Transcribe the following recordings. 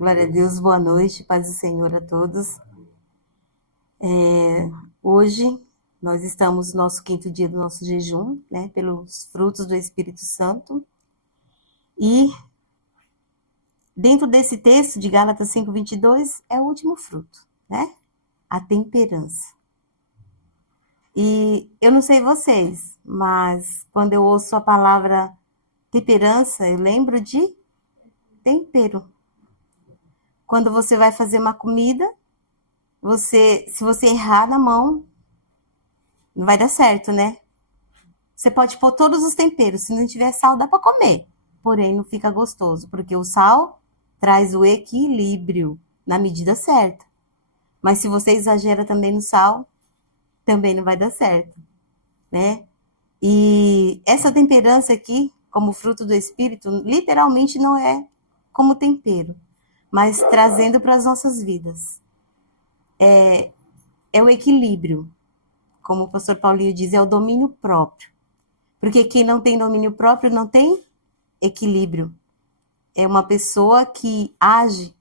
Glória a Deus, boa noite, paz do Senhor a todos. Hoje nós estamos no nosso 5º dia do nosso jejum, né, pelos frutos do Espírito Santo. E dentro desse texto de Gálatas 5:22 é o último fruto, né? A temperança. E eu não sei vocês, mas quando eu ouço a palavra temperança, eu lembro de tempero. Quando você vai fazer uma comida, se você errar na mão, não vai dar certo, né? Você pode pôr todos os temperos, se não tiver sal, dá para comer. Porém, não fica gostoso, porque o sal traz o equilíbrio na medida certa. Mas se você exagera também no sal, também não vai dar certo, né? E essa temperança aqui, como fruto do Espírito, literalmente não é como tempero, mas trazendo para as nossas vidas. É o equilíbrio, como o pastor Paulinho diz, é o domínio próprio. Porque quem não tem domínio próprio não tem equilíbrio. É uma pessoa que age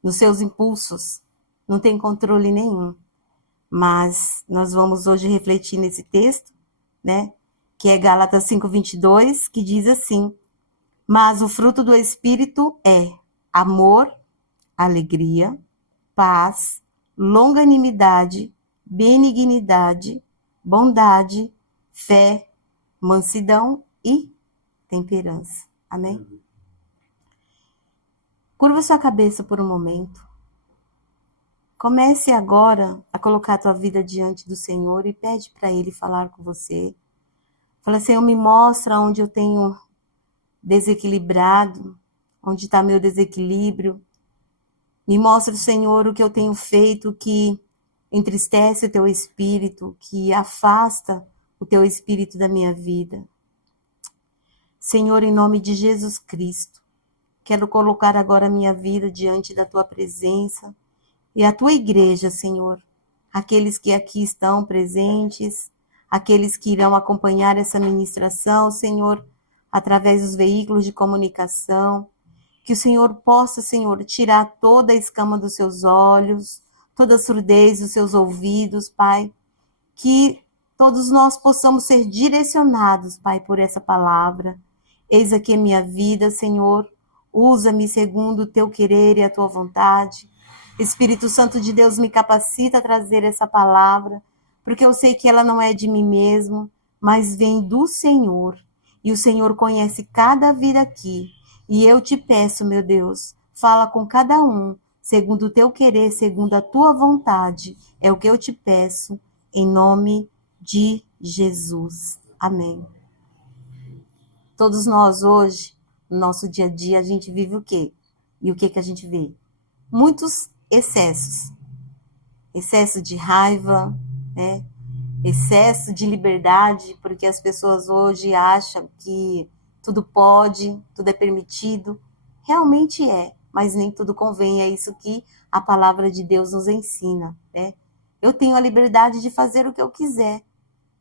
nos seus impulsos, não tem controle nenhum. Mas nós vamos hoje refletir nesse texto, né? Que é Gálatas 5:22, que diz assim: mas o fruto do Espírito é amor, alegria, paz, longanimidade, benignidade, bondade, fé, mansidão e temperança. Amém? Curva sua cabeça por um momento. Comece agora a colocar a tua vida diante do Senhor e pede para Ele falar com você. Fala, Senhor, me mostra onde eu tenho desequilibrado, onde está meu desequilíbrio. Me mostra, Senhor, o que eu tenho feito que entristece o teu espírito, que afasta o teu espírito da minha vida. Senhor, em nome de Jesus Cristo, quero colocar agora a minha vida diante da tua presença e a tua igreja, Senhor. Aqueles que aqui estão presentes, aqueles que irão acompanhar essa ministração, Senhor, através dos veículos de comunicação. Que o Senhor possa, Senhor, tirar toda a escama dos seus olhos, toda a surdez dos seus ouvidos, Pai. Que todos nós possamos ser direcionados, Pai, por essa palavra. Eis aqui a minha vida, Senhor. Usa-me segundo o teu querer e a tua vontade. Espírito Santo de Deus, me capacita a trazer essa palavra, porque eu sei que ela não é de mim mesmo, mas vem do Senhor. E o Senhor conhece cada vida aqui. E eu te peço, meu Deus, fala com cada um, segundo o teu querer, segundo a tua vontade. É o que eu te peço, em nome de Jesus. Amém. Todos nós hoje, no nosso dia a dia, a gente vive o quê? E o que a gente vê? Muitos excessos. Excesso de raiva, né? Excesso de liberdade, porque as pessoas hoje acham que tudo pode, tudo é permitido. Realmente é, mas nem tudo convém. É isso que a palavra de Deus nos ensina, né? Eu tenho a liberdade de fazer o que eu quiser,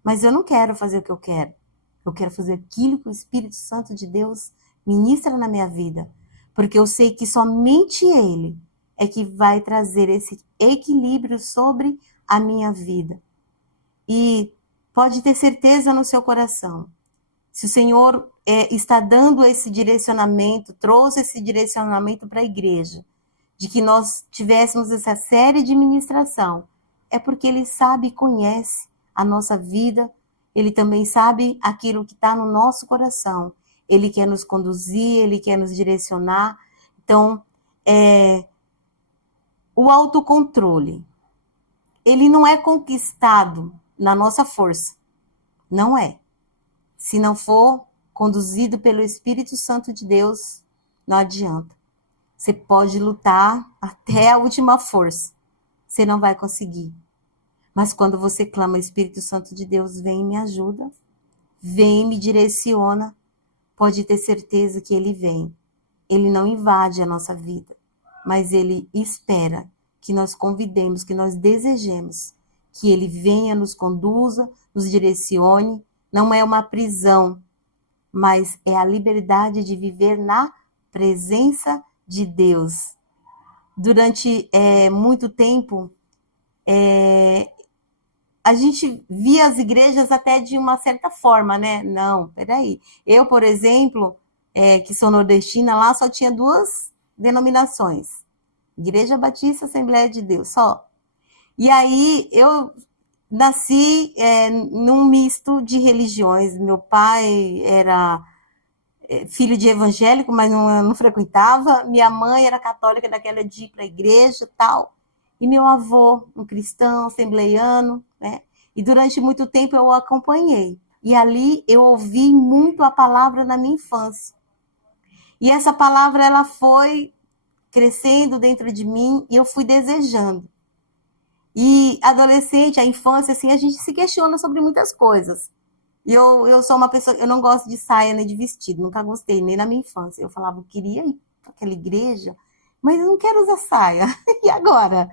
mas eu não quero fazer o que eu quero. Eu quero fazer aquilo que o Espírito Santo de Deus ministra na minha vida, porque eu sei que somente Ele é que vai trazer esse equilíbrio sobre a minha vida. E pode ter certeza no seu coração, se o Senhor está dando esse direcionamento, trouxe esse direcionamento para a igreja, de que nós tivéssemos essa série de ministração, é porque Ele sabe e conhece a nossa vida, Ele também sabe aquilo que está no nosso coração. Ele quer nos conduzir, Ele quer nos direcionar. Então, o autocontrole, ele não é conquistado na nossa força. Não é. Se não for conduzido pelo Espírito Santo de Deus, não adianta. Você pode lutar até a última força. Você não vai conseguir. Mas quando você clama, Espírito Santo de Deus, vem e me ajuda. Vem e me direciona. Pode ter certeza que Ele vem. Ele não invade a nossa vida. Mas Ele espera que nós convidemos, que nós desejemos que Ele venha, nos conduza, nos direcione. Não é uma prisão, mas é a liberdade de viver na presença de Deus. durante muito tempo, a gente via as igrejas até de uma certa forma, né? Não, peraí. Eu, por exemplo, que sou nordestina, lá só tinha 2 denominações. Igreja Batista, Assembleia de Deus, só. E aí eu nasci num misto de religiões. Meu pai era filho de evangélico, mas não frequentava. Minha mãe era católica, daquela de ir para a igreja e tal. E meu avô, um cristão, assembleiano, né? E durante muito tempo eu o acompanhei. E ali eu ouvi muito a palavra na minha infância. E essa palavra, ela foi crescendo dentro de mim e eu fui desejando. E adolescente, a infância, assim, a gente se questiona sobre muitas coisas. E eu sou uma pessoa, eu não gosto de saia nem de vestido, nunca gostei, nem na minha infância. Eu falava, eu queria ir para aquela igreja, mas eu não quero usar saia. E agora?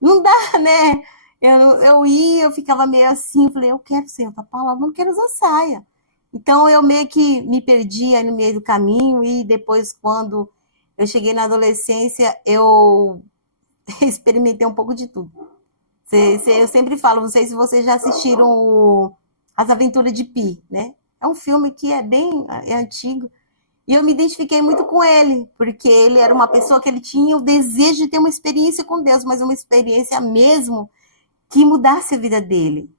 Não dá, né? Eu ia, eu ficava meio assim, eu falei, eu quero ser outra palavra, não quero usar saia. Então eu meio que me perdi aí no meio do caminho e depois, quando eu cheguei na adolescência, eu experimentei um pouco de tudo. Eu sempre falo, não sei se vocês já assistiram As Aventuras de Pi, né? É um filme que é antigo, e eu me identifiquei muito com ele, porque ele era uma pessoa que ele tinha o desejo de ter uma experiência com Deus, mas uma experiência mesmo que mudasse a vida dele.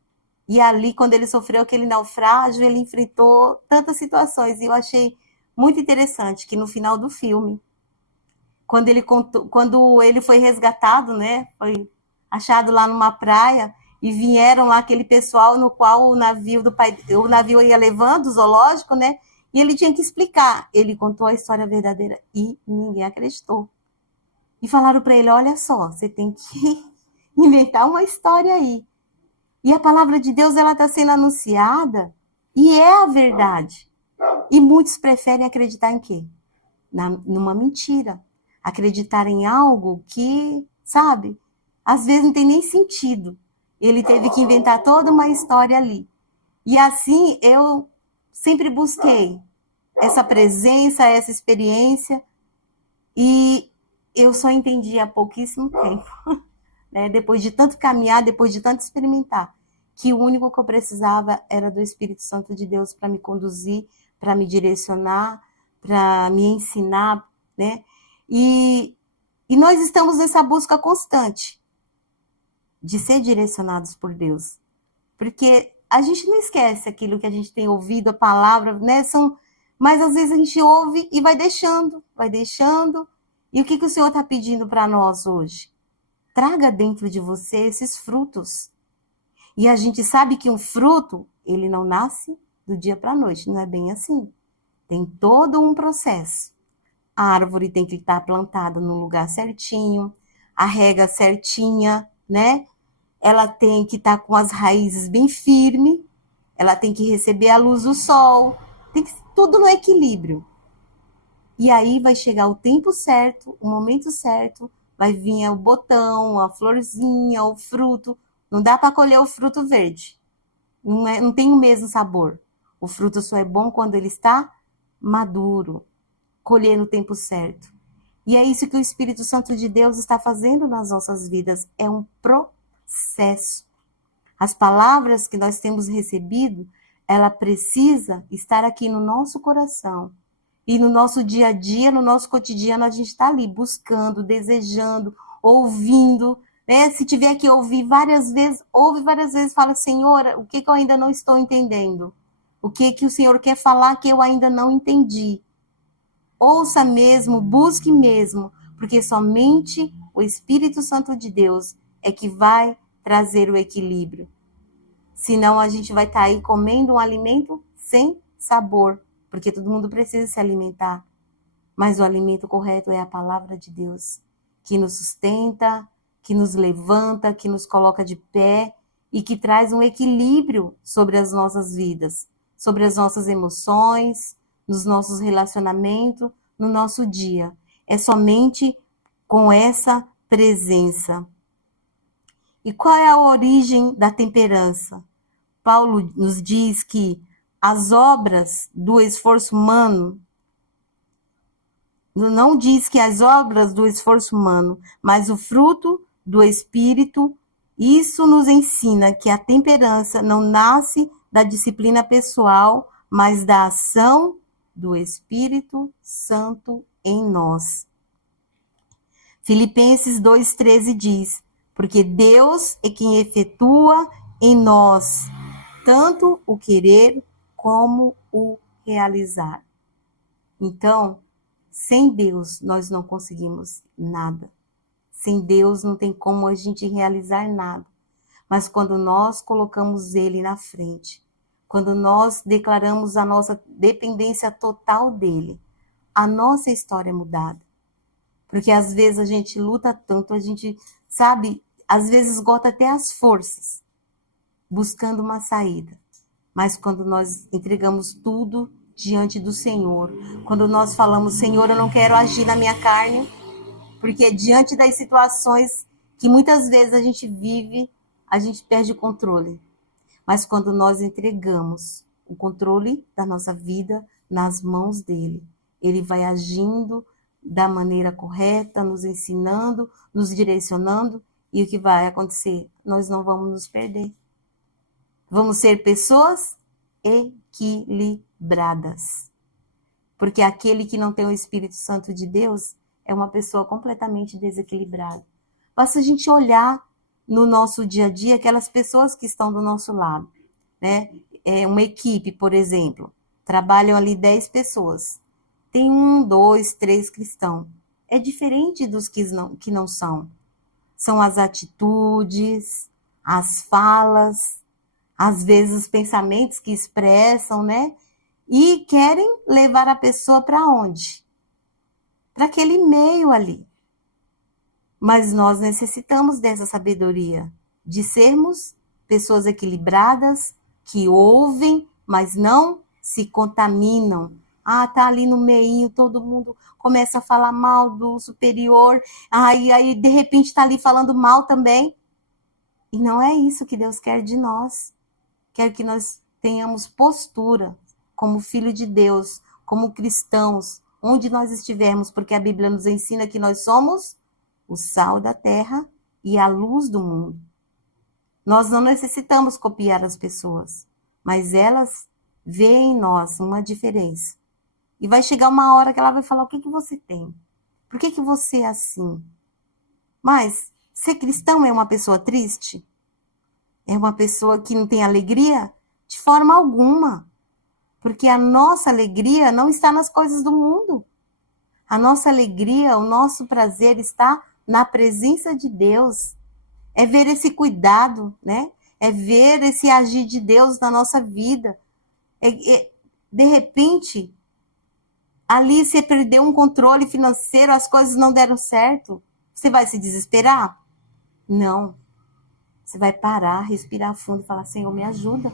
E ali, quando ele sofreu aquele naufrágio, ele enfrentou tantas situações, e eu achei muito interessante que no final do filme, quando ele foi resgatado, né? Foi achado lá numa praia e vieram lá aquele pessoal no qual o navio ia levando, o zoológico, né? E ele tinha que explicar. Ele contou a história verdadeira e ninguém acreditou. E falaram para ele: olha só, você tem que inventar uma história aí. E a palavra de Deus, ela está sendo anunciada e é a verdade. E muitos preferem acreditar em quê? Numa mentira. Acreditar em algo que, sabe, às vezes não tem nem sentido. Ele teve que inventar toda uma história ali. E assim eu sempre busquei essa presença, essa experiência, e eu só entendi há pouquíssimo tempo, né? Depois de tanto caminhar, depois de tanto experimentar, que o único que eu precisava era do Espírito Santo de Deus para me conduzir, para me direcionar, para me ensinar, né? E nós estamos nessa busca constante de ser direcionados por Deus. Porque a gente não esquece aquilo que a gente tem ouvido, a palavra, né? Mas às vezes a gente ouve e vai deixando, vai deixando. E o que o Senhor está pedindo para nós hoje? Traga dentro de você esses frutos. E a gente sabe que um fruto, ele não nasce do dia para a noite, não é bem assim. Tem todo um processo. A árvore tem que estar plantada no lugar certinho, a rega certinha, né? Ela tem que estar com as raízes bem firmes, ela tem que receber a luz do sol, tem que tudo no equilíbrio. E aí vai chegar o tempo certo, o momento certo, vai vir o botão, a florzinha, o fruto. Não dá para colher o fruto verde. Não tem o mesmo sabor. O fruto só é bom quando ele está maduro, colher no tempo certo. E é isso que o Espírito Santo de Deus está fazendo nas nossas vidas. É um processo. As palavras que nós temos recebido, ela precisa estar aqui no nosso coração. E no nosso dia a dia, no nosso cotidiano, a gente está ali buscando, desejando, ouvindo. Né? Se tiver que ouvir várias vezes, ouve várias vezes, fala, Senhor, o que eu ainda não estou entendendo? O que o Senhor quer falar que eu ainda não entendi? Ouça mesmo, busque mesmo, porque somente o Espírito Santo de Deus é que vai trazer o equilíbrio. Senão a gente vai estar aí comendo um alimento sem sabor, porque todo mundo precisa se alimentar. Mas o alimento correto é a palavra de Deus, que nos sustenta, que nos levanta, que nos coloca de pé e que traz um equilíbrio sobre as nossas vidas, sobre as nossas emoções, nos nossos relacionamentos, no nosso dia. É somente com essa presença. E qual é a origem da temperança? Paulo nos diz que as obras do esforço humano Não diz que as obras do esforço humano, mas o fruto do Espírito. Isso nos ensina que a temperança não nasce da disciplina pessoal, mas da ação do Espírito Santo em nós. Filipenses 2,13 diz: porque Deus é quem efetua em nós tanto o querer como o realizar. Então, sem Deus, nós não conseguimos nada. Sem Deus, não tem como a gente realizar nada. Mas quando nós colocamos Ele na frente, quando nós declaramos a nossa dependência total dEle, a nossa história é mudada. Porque às vezes a gente luta tanto, a gente, sabe, às vezes esgota até as forças, buscando uma saída. Mas quando nós entregamos tudo diante do Senhor, quando nós falamos, Senhor, eu não quero agir na minha carne, porque diante das situações que muitas vezes a gente vive, a gente perde o controle. Mas quando nós entregamos o controle da nossa vida nas mãos dele, ele vai agindo da maneira correta, nos ensinando, nos direcionando, e o que vai acontecer? Nós não vamos nos perder. Vamos ser pessoas equilibradas. Porque aquele que não tem o Espírito Santo de Deus é uma pessoa completamente desequilibrada. Basta a gente olhar no nosso dia a dia aquelas pessoas que estão do nosso lado, né? Uma equipe, por exemplo, trabalham ali 10 pessoas. Tem 1, 2, 3 cristãos. É diferente dos que não são. São as atitudes, as falas, às vezes os pensamentos que expressam, né? E querem levar a pessoa para onde? Para aquele meio ali. Mas nós necessitamos dessa sabedoria, de sermos pessoas equilibradas, que ouvem, mas não se contaminam. Ah, tá ali no meio, todo mundo começa a falar mal do superior, aí de repente está ali falando mal também. E não é isso que Deus quer de nós. Quer que nós tenhamos postura como filho de Deus, como cristãos, onde nós estivermos, porque a Bíblia nos ensina que nós somos o sal da terra e a luz do mundo. Nós não necessitamos copiar as pessoas, mas elas veem em nós uma diferença. E vai chegar uma hora que ela vai falar, o que você tem? Por que você é assim? Mas ser cristão é uma pessoa triste? É uma pessoa que não tem alegria? De forma alguma. Porque a nossa alegria não está nas coisas do mundo. A nossa alegria, o nosso prazer está na presença de Deus. É ver esse cuidado, né? É ver esse agir de Deus na nossa vida. De repente, ali você perdeu um controle financeiro, as coisas não deram certo. Você vai se desesperar? Não. Você vai parar, respirar fundo e falar, Senhor, me ajuda.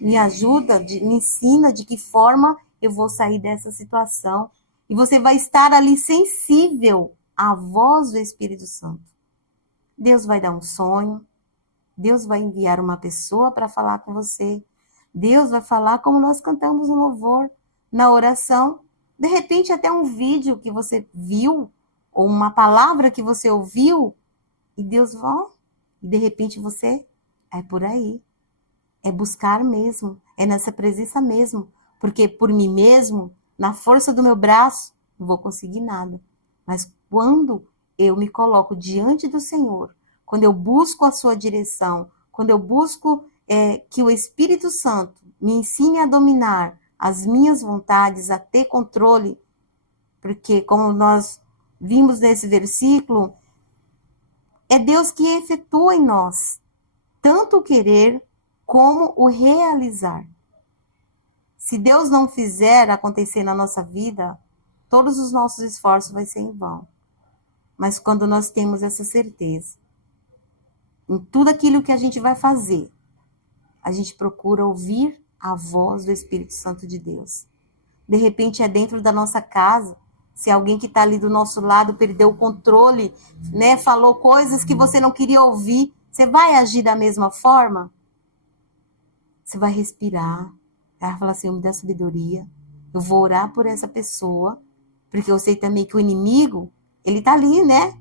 Me ajuda, me ensina de que forma eu vou sair dessa situação. E você vai estar ali sensível à voz do Espírito Santo. Deus vai dar um sonho. Deus vai enviar uma pessoa para falar com você. Deus vai falar como nós cantamos no louvor, na oração. De repente, até um vídeo que você viu, ou uma palavra que você ouviu, e Deus vai, e de repente você é por aí. É buscar mesmo, é nessa presença mesmo. Porque por mim mesmo, na força do meu braço, não vou conseguir nada. Mas quando eu me coloco diante do Senhor, quando eu busco a sua direção, quando eu busco que o Espírito Santo me ensine a dominar as minhas vontades, a ter controle, porque como nós vimos nesse versículo, é Deus que efetua em nós tanto o querer como o realizar. Se Deus não fizer acontecer na nossa vida, todos os nossos esforços vão ser em vão. Mas quando nós temos essa certeza, em tudo aquilo que a gente vai fazer, a gente procura ouvir a voz do Espírito Santo de Deus. De repente é dentro da nossa casa, se alguém que está ali do nosso lado perdeu o controle, né, falou coisas que você não queria ouvir, você vai agir da mesma forma? Você vai respirar, vai falar assim, me dá sabedoria, eu vou orar por essa pessoa, Porque eu sei também que o inimigo, ele tá ali, né?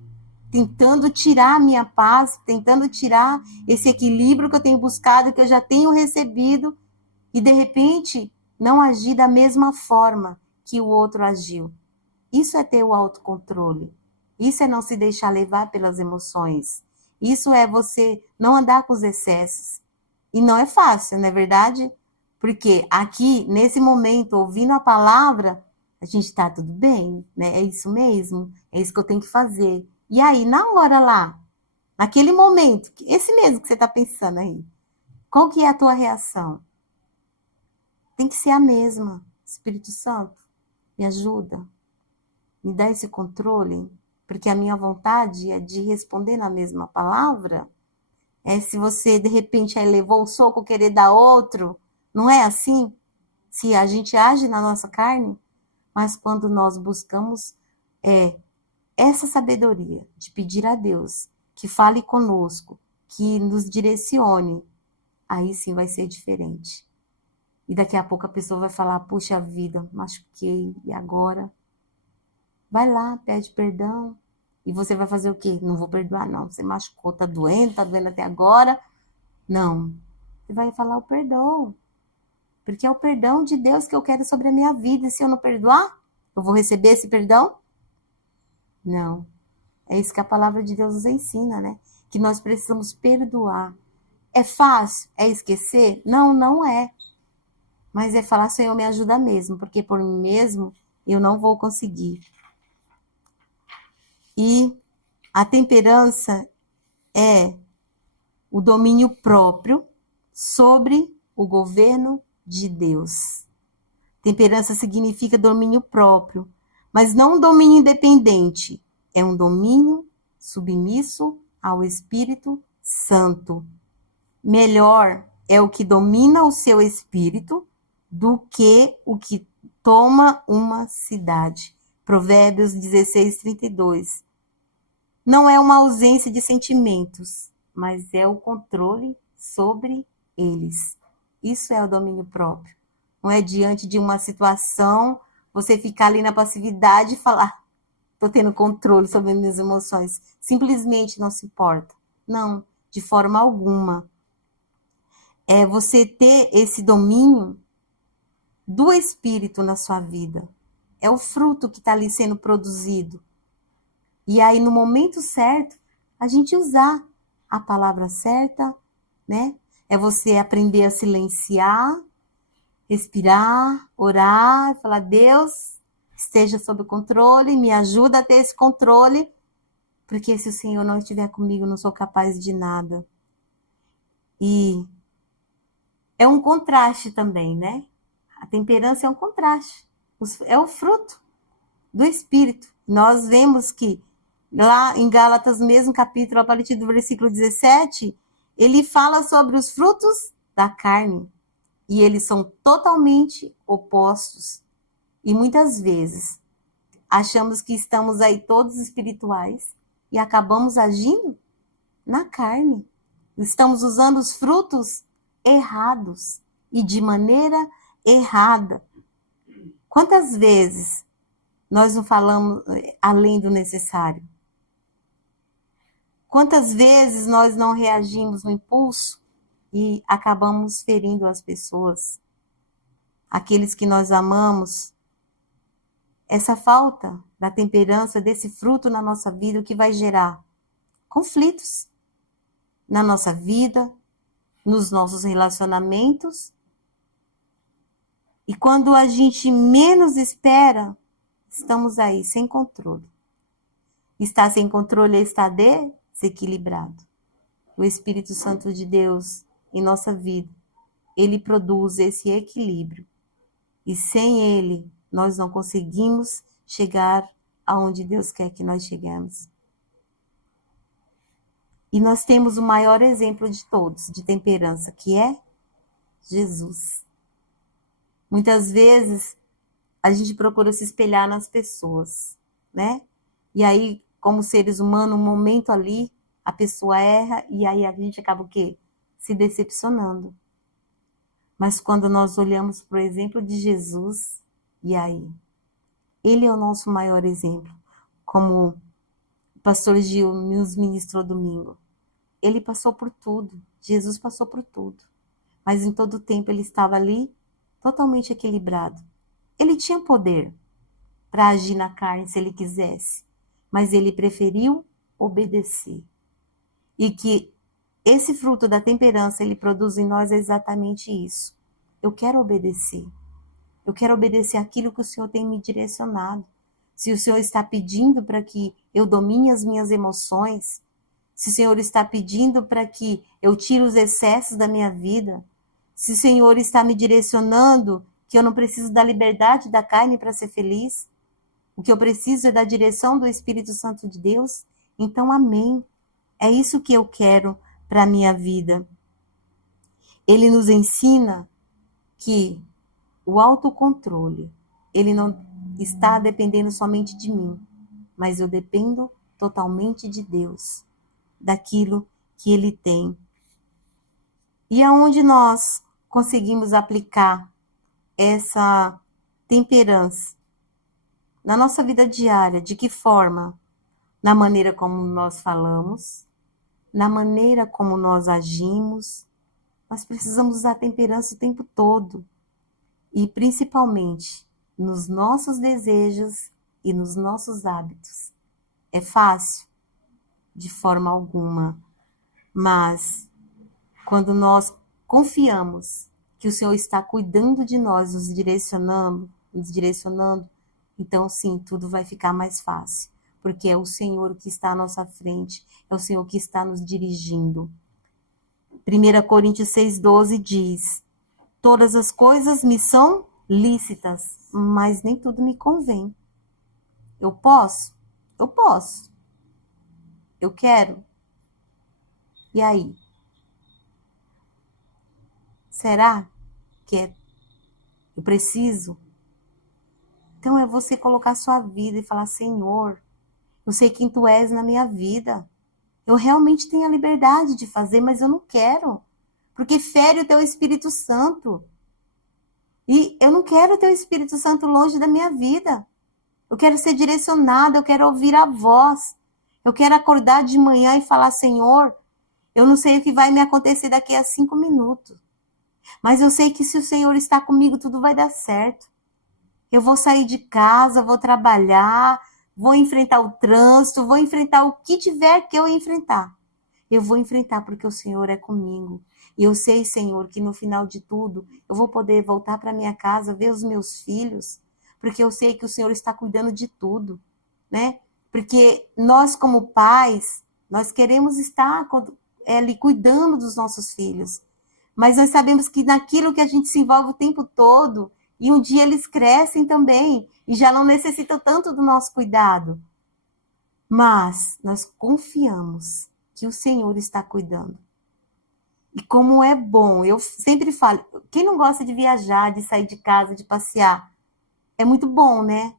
Tentando tirar a minha paz, tentando tirar esse equilíbrio que eu tenho buscado, que eu já tenho recebido, e de repente não agir da mesma forma que o outro agiu. Isso é ter o autocontrole. Isso é não se deixar levar pelas emoções. Isso é você não andar com os excessos. E não é fácil, não é verdade? Porque aqui, nesse momento, ouvindo a palavra, a gente está tudo bem, né? É isso mesmo, é isso que eu tenho que fazer. E aí, na hora lá, naquele momento, esse mesmo que você está pensando aí, qual que é a tua reação? Tem que ser a mesma. Espírito Santo, me ajuda, me dá esse controle, porque a minha vontade é de responder na mesma palavra. Se você, de repente, aí levou o soco, querer dar outro, não é assim? Se a gente age na nossa carne, mas quando nós buscamos essa sabedoria de pedir a Deus que fale conosco, que nos direcione, aí sim vai ser diferente. E daqui a pouco a pessoa vai falar, puxa vida, machuquei, e agora? Vai lá, pede perdão. E você vai fazer o quê? Não vou perdoar, não. Você machucou, tá doendo até agora. Não. Você vai falar o perdão. Porque é o perdão de Deus que eu quero sobre a minha vida. E se eu não perdoar, eu vou receber esse perdão? Não. É isso que a palavra de Deus nos ensina, né? Que nós precisamos perdoar. É fácil? É esquecer? Não, não é. Mas é falar, Senhor, me ajuda mesmo. Porque por mim mesmo, eu não vou conseguir. E a temperança é o domínio próprio sobre o governo de Deus. Temperança significa domínio próprio, mas não um domínio independente. É um domínio submisso ao Espírito Santo. Melhor é o que domina o seu espírito do que o que toma uma cidade. Provérbios 16:32. Não é uma ausência de sentimentos, mas é o controle sobre eles. Isso é o domínio próprio. Não é diante de uma situação você ficar ali na passividade e falar, estou tendo controle sobre as minhas emoções. Simplesmente não se importa. Não, de forma alguma. É você ter esse domínio do Espírito na sua vida. É o fruto que está ali sendo produzido. E aí, no momento certo, a gente usar a palavra certa, né? É você aprender a silenciar, respirar, orar, falar, Deus, esteja sob controle, me ajuda a ter esse controle, porque se o Senhor não estiver comigo, eu não sou capaz de nada. E é um contraste também, né? A temperança é um contraste. É o fruto do Espírito. Nós vemos que lá em Gálatas, mesmo capítulo, a partir do versículo 17, ele fala sobre os frutos da carne. E eles são totalmente opostos. E muitas vezes achamos que estamos aí todos espirituais e acabamos agindo na carne. Estamos usando os frutos errados e de maneira errada. Quantas vezes nós não falamos além do necessário? Quantas vezes nós não reagimos no impulso e acabamos ferindo as pessoas, aqueles que nós amamos? Essa falta da temperança, desse fruto na nossa vida, o que vai gerar? Conflitos na nossa vida, nos nossos relacionamentos. E quando a gente menos espera, estamos aí sem controle. Estar sem controle é estar desequilibrado. O Espírito Santo de Deus em nossa vida, ele produz esse equilíbrio. E sem ele, nós não conseguimos chegar aonde Deus quer que nós cheguemos. E nós temos o maior exemplo de todos, de temperança, que é Jesus. Muitas vezes, a gente procura se espelhar nas pessoas, né? E aí, como seres humanos, um momento ali, a pessoa erra e aí a gente acaba o quê? Se decepcionando. Mas quando nós olhamos para o exemplo de Jesus, e aí? Ele é o nosso maior exemplo. Como o pastor Gil nos ministrou domingo. Ele passou por tudo. Jesus passou por tudo. Mas em todo o tempo ele estava ali, totalmente equilibrado. Ele tinha poder para agir na carne se ele quisesse. Mas ele preferiu obedecer. E que esse fruto da temperança ele produz em nós é exatamente isso. Eu quero obedecer. Eu quero obedecer aquilo que o Senhor tem me direcionado. Se o Senhor está pedindo para que eu domine as minhas emoções, se o Senhor está pedindo para que eu tire os excessos da minha vida, se o Senhor está me direcionando que eu não preciso da liberdade da carne para ser feliz, o que eu preciso é da direção do Espírito Santo de Deus, então amém. É isso que eu quero para a minha vida. Ele nos ensina que o autocontrole, ele não está dependendo somente de mim, mas eu dependo totalmente de Deus, daquilo que Ele tem. E aonde nós conseguimos aplicar essa temperança? Na nossa vida diária, de que forma? Na maneira como nós falamos, na maneira como nós agimos. Nós precisamos usar temperança o tempo todo. E principalmente nos nossos desejos e nos nossos hábitos. É fácil? De forma alguma. Mas quando nós confiamos que o Senhor está cuidando de nós, nos direcionando, então sim, tudo vai ficar mais fácil. Porque é o Senhor que está à nossa frente, é o Senhor que está nos dirigindo. 1 Coríntios 6,12 diz: todas as coisas me são lícitas, mas nem tudo me convém. Eu posso? Eu posso. Eu quero? E aí? Será que eu preciso? Então é você colocar sua vida e falar: Senhor, eu sei quem tu és na minha vida. Eu realmente tenho a liberdade de fazer, mas eu não quero. Porque fere o teu Espírito Santo. E eu não quero o teu Espírito Santo longe da minha vida. Eu quero ser direcionada, eu quero ouvir a voz. Eu quero acordar de manhã e falar: Senhor, eu não sei o que vai me acontecer daqui a 5 minutos. Mas eu sei que se o Senhor está comigo, tudo vai dar certo. Eu vou sair de casa, vou trabalhar, vou enfrentar o trânsito, vou enfrentar o que tiver que eu enfrentar. Eu vou enfrentar porque o Senhor é comigo. E eu sei, Senhor, que no final de tudo, eu vou poder voltar para minha casa, ver os meus filhos, porque eu sei que o Senhor está cuidando de tudo, né? Porque nós, como pais, nós queremos estar ali cuidando dos nossos filhos. Mas nós sabemos que naquilo que a gente se envolve o tempo todo, e um dia eles crescem também, e já não necessitam tanto do nosso cuidado. Mas nós confiamos que o Senhor está cuidando. E como é bom, eu sempre falo, quem não gosta de viajar, de sair de casa, de passear, é muito bom, né?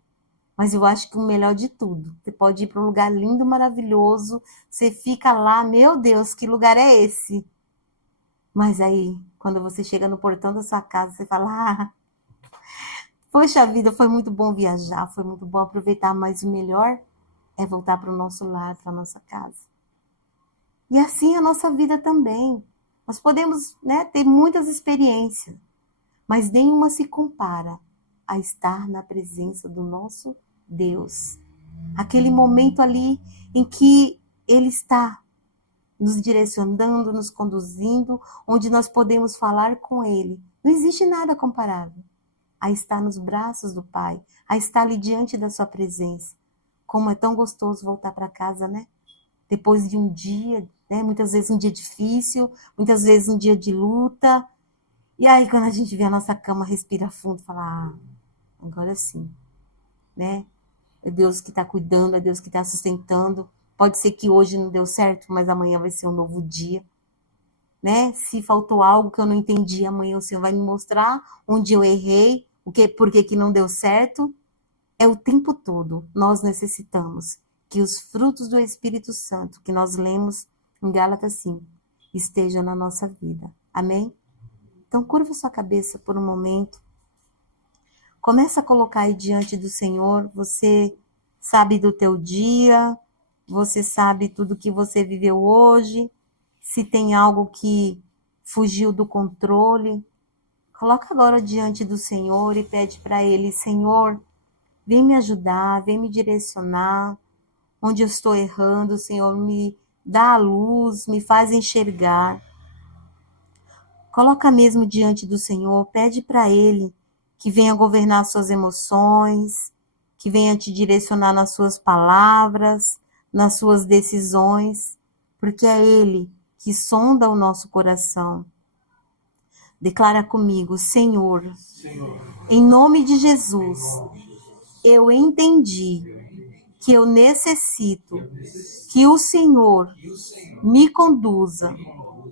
Mas eu acho que o melhor de tudo, você pode ir para um lugar lindo, maravilhoso, você fica lá, meu Deus, que lugar é esse? Mas aí, quando você chega no portão da sua casa, você fala: ah, poxa vida, foi muito bom viajar, foi muito bom aproveitar, mas o melhor é voltar para o nosso lar, para a nossa casa. E assim a nossa vida também. Nós podemos, né, ter muitas experiências, mas nenhuma se compara a estar na presença do nosso Deus. Aquele momento ali em que Ele está nos direcionando, nos conduzindo, onde nós podemos falar com Ele. Não existe nada comparável a estar nos braços do Pai, a estar ali diante da sua presença. Como é tão gostoso voltar para casa, né? Depois de um dia, né? Muitas vezes um dia difícil, muitas vezes um dia de luta. E aí, quando a gente vê a nossa cama, respira fundo, fala: ah, agora sim, né? É Deus que está cuidando, é Deus que está sustentando. Pode ser que hoje não deu certo, mas amanhã vai ser um novo dia, né? Se faltou algo que eu não entendi, amanhã o Senhor vai me mostrar onde eu errei, por que não deu certo. É o tempo todo. Nós necessitamos que os frutos do Espírito Santo, que nós lemos em Gálatas 5, estejam na nossa vida. Amém? Então, curva sua cabeça por um momento. Começa a colocar aí diante do Senhor. Você sabe do teu dia, você sabe tudo que você viveu hoje, se tem algo que fugiu do controle. Coloca agora diante do Senhor e pede para Ele: Senhor, vem me ajudar, vem me direcionar. Onde eu estou errando, Senhor, me dá a luz, me faz enxergar. Coloca mesmo diante do Senhor, pede para Ele que venha governar suas emoções, que venha te direcionar nas suas palavras, nas suas decisões, porque é Ele que sonda o nosso coração. Declara comigo: Senhor, em nome de Jesus, eu entendi que eu necessito que o Senhor me conduza,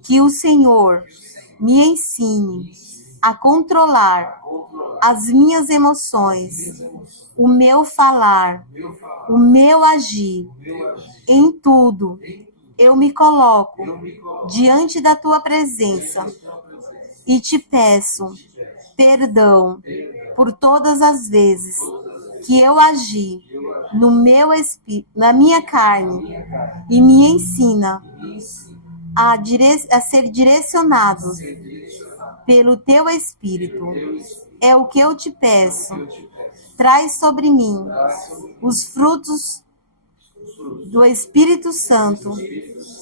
que o Senhor me ensine a controlar as minhas emoções, o meu falar, o meu agir. Em tudo, eu me coloco diante da tua presença e te peço perdão por todas as vezes que eu agi no meu espírito, na minha carne, e me ensina a ser direcionado pelo teu Espírito. É o que eu te peço. Traz sobre mim os frutos do Espírito Santo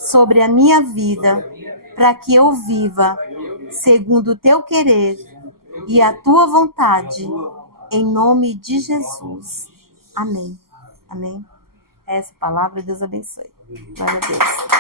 sobre a minha vida, para que eu viva segundo o teu querer e a tua vontade, em nome de Jesus. Amém. Amém. Essa palavra, Deus abençoe. Glória a Deus.